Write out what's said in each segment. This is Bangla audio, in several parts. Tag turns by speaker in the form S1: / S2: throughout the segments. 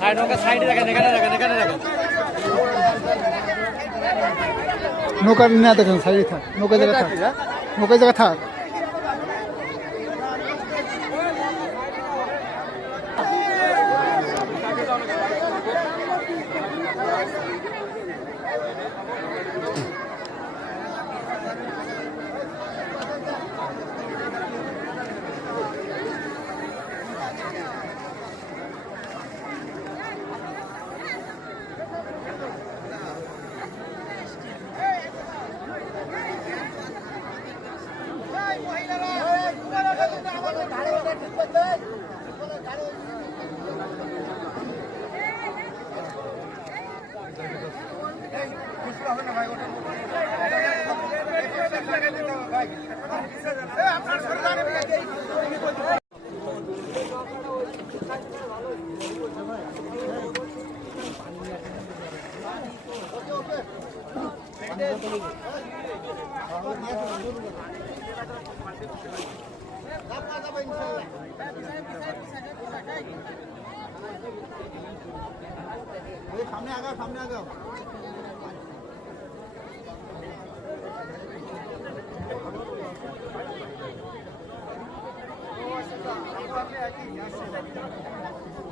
S1: সাইড নৌকা সাইডে রাখেন এখানে রাখেন এখানে রাখেন
S2: নৌকা না দেখেন সাইডে থাক নৌকা জায়গা থাক নৌকা জায়গা থাক। সামনে আগাও সামনে আগাও
S1: এই কাকা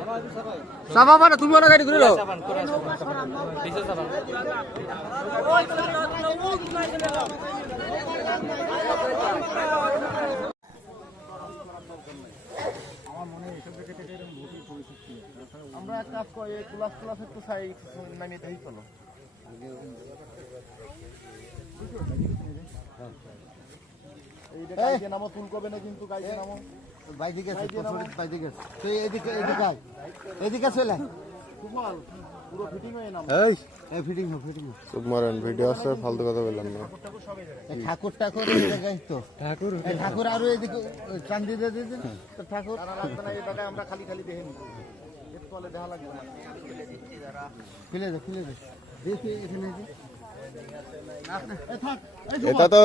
S1: থাকে তাহলে
S2: সাবা মানে তুমি অনেক গাড়ি ঘুরে
S3: আমরা এক কাজ করি ক্লাস ক্লাস একটু সাই নামিয়ে দেখি চলো। এইটা গাইতে নামো তুল কবে না কিন্তু গাইতে নামো।
S2: বাইদিকে বাইদিকে তুই এদিকে এদিকে আয়। এদিকে চলে
S3: পুরো ফিটিং হয়ে নামো।
S4: এই।
S2: এই ফিটিং হো ফিটিং হো।
S4: চুপ মারেন ভিডিও আছে ফালতু কথা বললাম না।
S2: ঠাকুর ঠাকুর এই জায়গায় তো। ঠাকুর ঠাকুর আরও এদিকে ওই দিয়ে দিয়ে দিন তো ঠাকুর।
S3: আমরা খালি খালি দেখে নিই দেখা লাগবে না।
S2: খুলে দে খুলে দে। দেখি এখানে
S4: এটা তো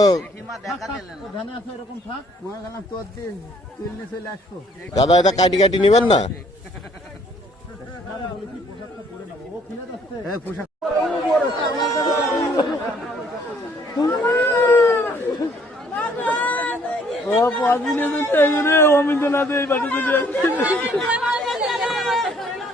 S4: দাদা এটা কাটি কাটি নিবেন না?
S2: পোশাক
S4: ও ভাই
S5: ওরে দিদিমা ওরে দিদিমা রে
S4: এই নেন ছবি তুলছি তুলছি ছবি নি
S5: আমি যাব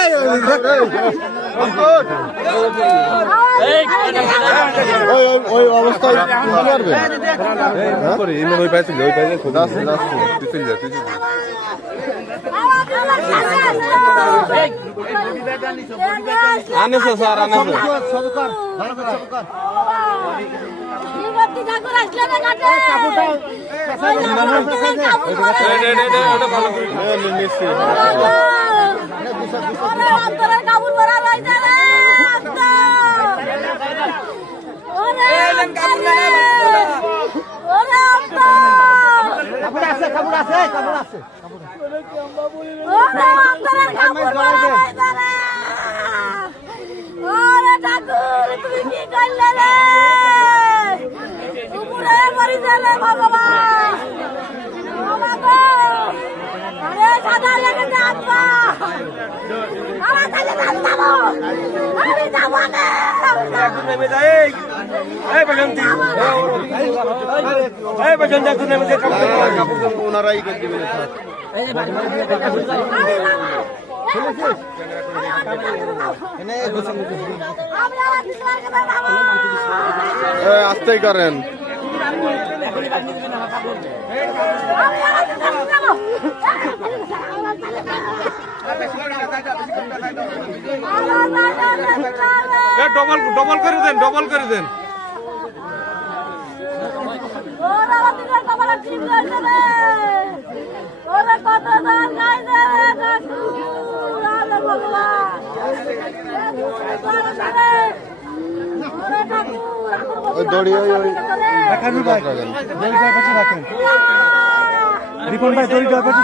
S4: ওই- ওই অবস্থায় পারবে ওই পাইছে ওই
S5: ভগবান বাবা গো আরে সাদা লেগেছে আব্বা আমার কাছে আমি যাব আমি যাব না
S4: ওনারাই করে দিবেন থাক।
S5: আমি আমার কৃষ্ণের কাছে যাব
S4: এ, আস্তেই করেন।
S3: ডবল ডবল করে দেন ডবল করে দেন।
S4: দড়ি ওই ওই।
S2: রাখেন। ভাই দড়িটার কাছে রাখেন। রিপন ভাই দড়িটার কাছে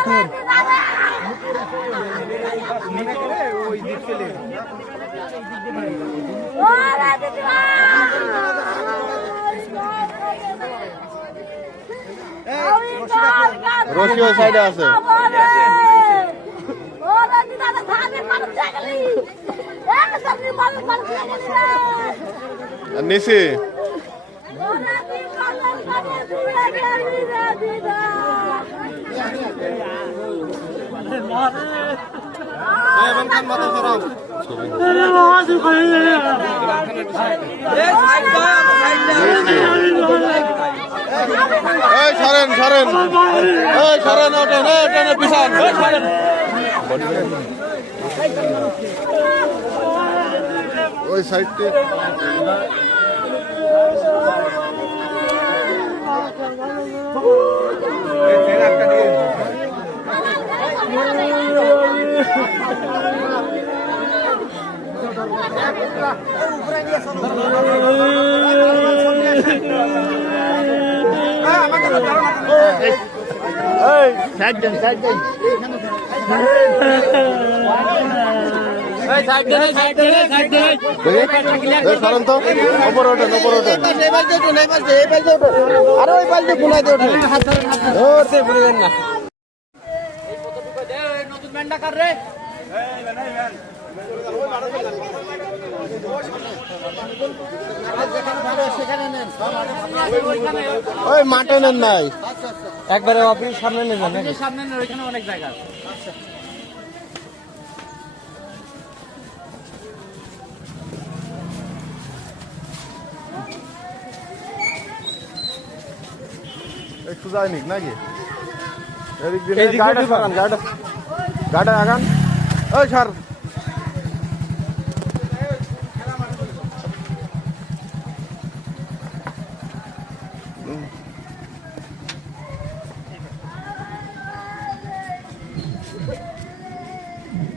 S4: রশি ওই সাইডে আছে।
S5: ওরে দিদা ধানে মানুষ জাগলি এক সবজি মানুষ মানুষ জাগলি রে
S4: আর নিছি
S5: ওরে দিদা কানে পুরে গেলি রে দিদা
S4: এই সরেন সরেন এই সরেন ওঠেন ওঠেন পিছান সরেন ওই সাইডটি
S2: সাইড দেন দেন
S4: এই সরেন তো ওপর ওঠেন ওপর ওঠেন
S2: আরে ওই বালতি গুনাই দিয়ে
S1: নতুন
S4: ওই মাঠে নেন নাই।
S1: একবারে অফিস সামনে নিয়ে যান সামনে ওইখানে অনেক জায়গা আছে।
S4: একটু যায়নি নাকি এদিক দিয়ে গাড়িটা গাড়িটা গাড়িটা আগান। ওই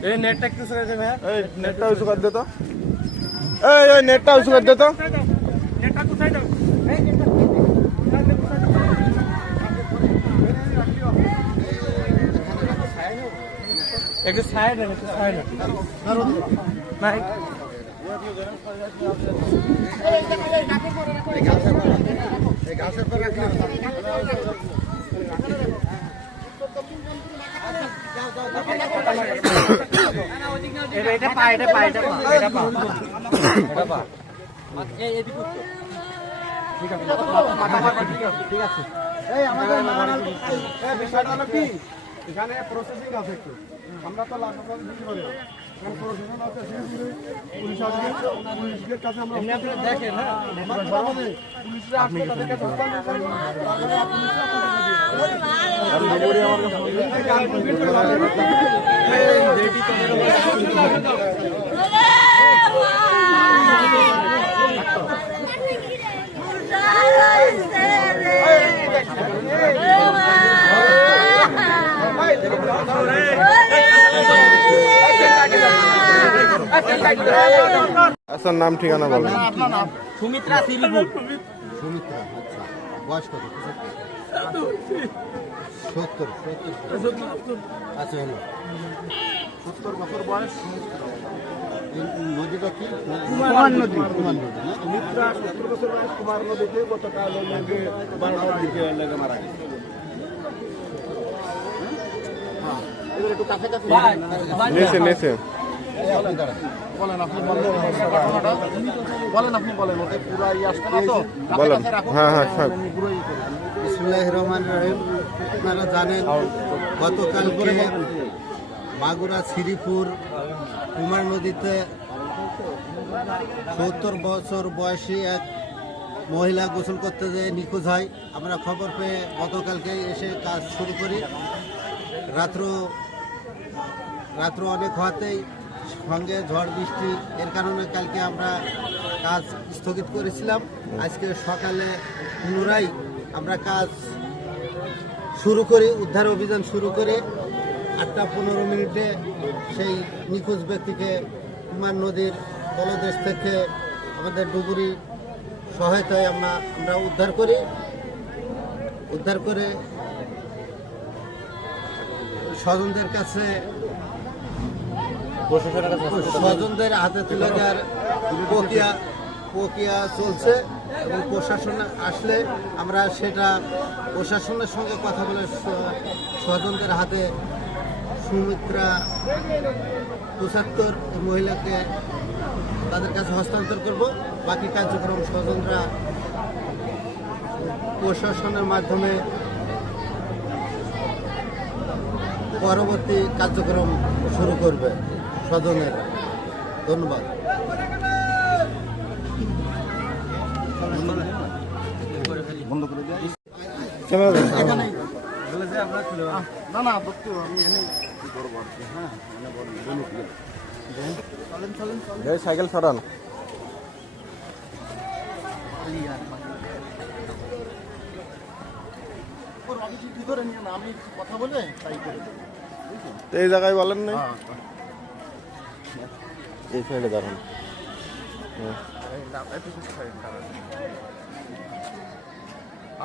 S4: সর
S1: এই নেটটা একটু সরে যাবে হ্যাঁ
S4: এই নেটটা উঁচু করে দে তো এই ওই নেটটা উঁচু করে দে তো
S1: একটু সাইড একটু সাইড নাই এটা
S2: ঠিক আছে এই আমাদের
S3: হলো কি এখানে প্রসেসিং
S2: আমরা তো লাখ প্রশাসন আছে, শিলিগুড়ি, পুলিশ আছে, পুলিশের কাছে আমরা
S1: দেখেন হ্যাঁ
S2: আমার কথা বলে, পুলিশরা আসবে, তাদের কাছে হস্তান্তর করব, তারপরে আর পুলিশরা আপনাদের কাছে দিয়ে দেবে।
S4: আচ্ছা নাম ঠিকানা বলেন
S1: সুমিত্রা সিরিপুর
S2: সুমিত্রা আচ্ছা। বয়স কত? সত্তর আচ্ছা হলো সত্তর বছর বয়স। নদীটা কি? কুমার নদী কুমার নদী না?
S3: সুমিত্রা সত্তর বছর বয়স কুমার নদীতে গতকাল বারোটার দিকে লেগে মারা গেছে।
S2: এবার একটু এই আপনি দাঁড়ান।
S3: বলেন আপনি বলেন বলেন আপনি বলেন ওটা পুরো ইয়ে আসবে না তো
S4: বলেন হ্যাঁ হ্যাঁ
S3: পুরো ই করি।
S2: বিসমুল্লাহ রহমান রহিম আপনারা জানেন গতকালকে মাগুরা শ্রীপুর কুমার নদীতে সত্তর বছর বয়সী এক মহিলা গোসল করতে যেয়ে নিখোঁজ হয় আমরা খবর পেয়ে গতকালকে এসে কাজ শুরু করি রাত্র রাত্র অনেক হওয়াতেই সঙ্গে ঝড়, বৃষ্টি, এর কারণে কালকে আমরা কাজ স্থগিত করেছিলাম। আজকে সকালে পুনরায় আমরা কাজ শুরু করি, উদ্ধার অভিযান শুরু করে। আটটা পনেরো মিনিটে সেই নিখোঁজ ব্যক্তিকে কুমার নদীর তলদেশ থেকে আমাদের ডুবুরি সহায়তায় আমরা আমরা উদ্ধার করি। উদ্ধার করে স্বজনদের কাছে স্বজনদের হাতে তুলে দেওয়ার প্রক্রিয়া প্রক্রিয়া চলছে এবং প্রশাসন আসলে আমরা সেটা প্রশাসনের সঙ্গে কথা বলে স্বজনদের হাতে সুমিত্রা পঁচাত্তর মহিলাকে তাদের কাছে হস্তান্তর করব। বাকি কার্যক্রম স্বজনরা প্রশাসনের মাধ্যমে পরবর্তী কার্যক্রম শুরু করবে। স্বজনের। ধন্যবাদ।
S3: না না দত্তু আমি এনে কি করব আর কি হ্যাঁ মানে
S4: সাইকেল সরান।
S3: না
S4: এই জায়গায় বলেন নাই?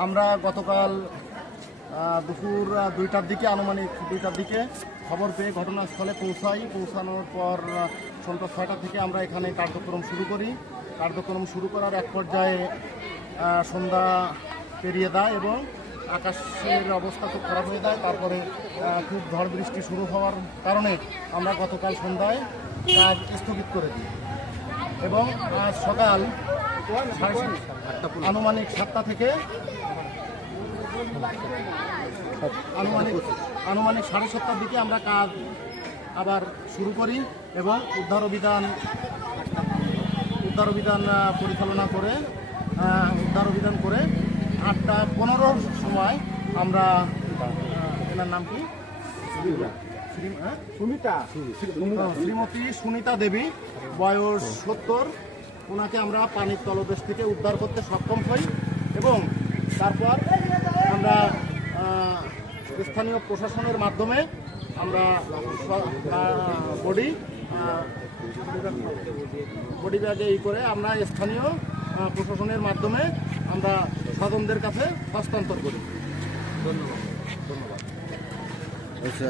S3: আমরা গতকাল দুপুর দুইটার দিকে, আনুমানিক দুইটার দিকে খবর পেয়ে ঘটনাস্থলে পৌঁছাই। পৌঁছানোর পর সন্ধ্যা ছয়টা থেকে আমরা এখানে কার্যক্রম শুরু করি। কার্যক্রম শুরু করার এক পর্যায়ে সন্ধ্যা পেরিয়ে দেয় এবং আকাশের অবস্থা খুব খারাপ হয়ে যায়। তারপরে খুব ঝড় বৃষ্টি শুরু হওয়ার কারণে আমরা গতকাল সন্ধ্যায় কাজ স্থগিত করে দিই। এবং আজ সকাল আনুমানিক সাতটা থেকে আনুমানিক আনুমানিক সাড়ে সাতটার দিকে আমরা কাজ আবার শুরু করি এবং উদ্ধার অভিযান উদ্ধার অভিযান পরিচালনা করে উদ্ধার অভিযান করে আটটা পনেরোর সময় আমরা এনার নাম কি? হ্যাঁ? আহ, শ্রীমতী সুনিতা দেবী বয়স সত্তর। ওনাকে আমরা পানির তলদেশ থেকে উদ্ধার করতে সক্ষম হই এবং তারপর আমরা স্থানীয় প্রশাসনের মাধ্যমে আমরা বডি বডি ব্যাগে ই করে আমরা স্থানীয় প্রশাসনের মাধ্যমে আমরা স্বজনদের কাছে হস্তান্তর করি।
S2: আচ্ছা